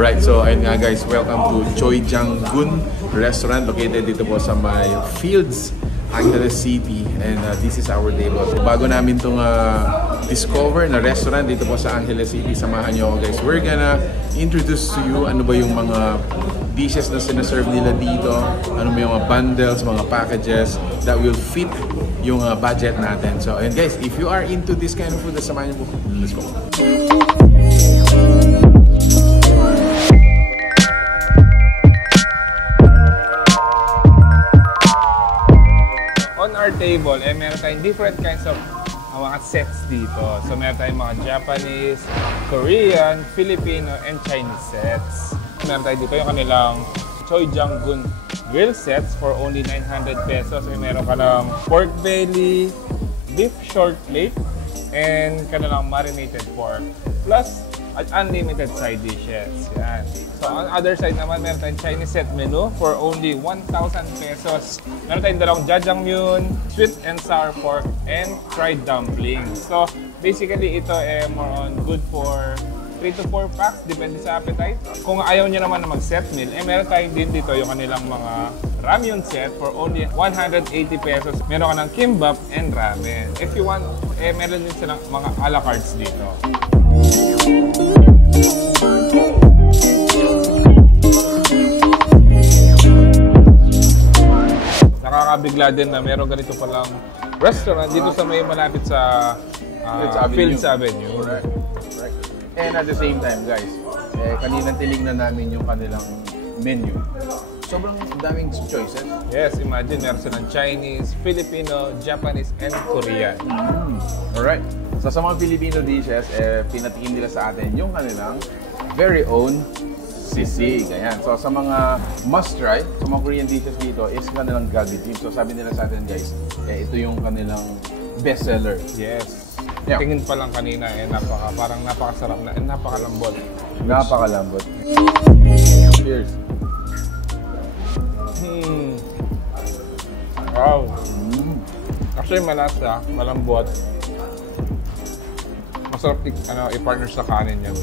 Alright, so ayun nga guys, welcome to Choi Jang Gun Restaurant located dito po sa may Fields, Angeles City, and this is our table. Bago namin itong discover na restaurant dito po sa Angeles City, samahan nyo ako guys. We're gonna introduce to you ano ba yung mga dishes na sinaserve nila dito, ano ba yung mga bundles, mga packages that will fit yung budget natin. So ayun guys, if you are into this kind of food, samahan nyo po. Let's go! On our table, meron tayong different kinds of mga sets dito. So meron tayong mga Japanese, Korean, Filipino, and Chinese sets. Meron tayo dito yung kanilang Choi Jang Gun Grill sets for only 900 pesos. Meron ka ng pork belly, beef short plate, and kanilang marinated pork. Plus, unlimited side dishes. Yan. So on other side naman, meron tayong Chinese set menu for only 1,000 pesos. Meron tayong dalawang jjajangmyeon, sweet and sour pork, and fried dumplings. So basically ito more on good for 3 to 4 packs, depende sa appetite. Kung ayaw nyo naman na mag-set meal, meron tayong din dito yung kanilang mga ramen set for only 180 pesos. Meron ka ng kimbap and ramen. If you want, meron din silang mga a la cartes dito. Nakakabigla din na meron ganito palang restaurant dito sa may malapit sa Fields Avenue. Correct. And at the same time guys, kanina tinignan namin yung kanilang menu. Sobrang daming choices. Yes, imagine meron silang Chinese, Filipino, Japanese, and Korean. Alright. So sa mga Filipino dishes, pinatikim nila sa atin yung kanilang very own sisig. Ayan. So sa mga must-try, sa mga Korean dishes dito is kanilang galbi. So sabi nila sa atin guys, ito yung kanilang bestseller. Yes. Yeah. Tingin pa lang kanina, parang napakasarap na, napakalambot. Napakalambot. Cheers. Wow. Actually malasa, malambot. Masarap i-partner sa kanin yan.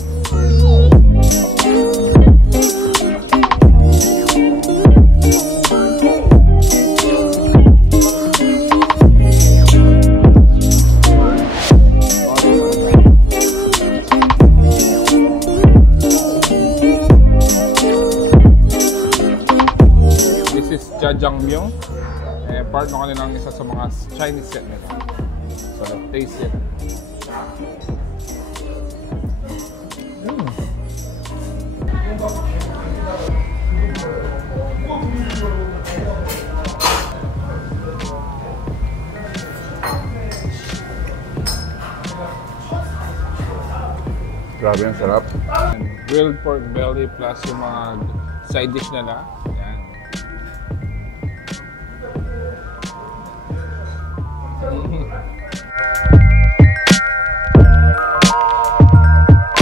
This is jjajangmyeon. Part ng kanilang isa sa mga Chinese set nila. So let's taste it. Grabe ang sarap. And grilled pork belly plus yung mga side dish nila. Yan.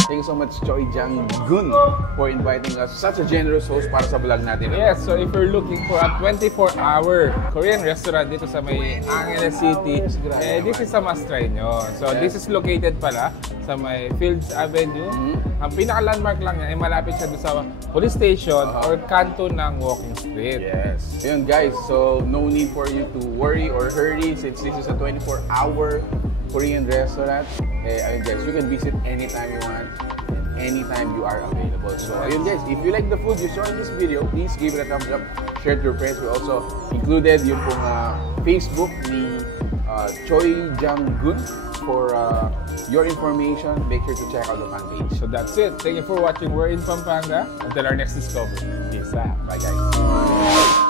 Thank you so much, Choi Jang Gun, for inviting us. Such a generous host para sa vlog natin. Yes, so if you're looking for a 24-hour Korean restaurant dito sa may Angeles City, this is a must-try nyo. So this is located pala sa may Fields Avenue. Ang pinaka-landmark lang niya ay malapit siya doon sa police station or kanto ng walking street. Yes. Ayun guys, so no need for you to worry or hurry since this is a 24-hour Korean restaurant. Ayun guys, you can visit anytime you want and anytime you are available. So ayun guys, if you like the food you saw in this video, please give it a thumbs up, share it to your friends. We also included yung pong Facebook ni Choi Jang Gun for your information. Make sure to check out the fan page. So that's it. Thank you for watching. We're in Pampanga. Until our next discovery. Peace out. Bye guys.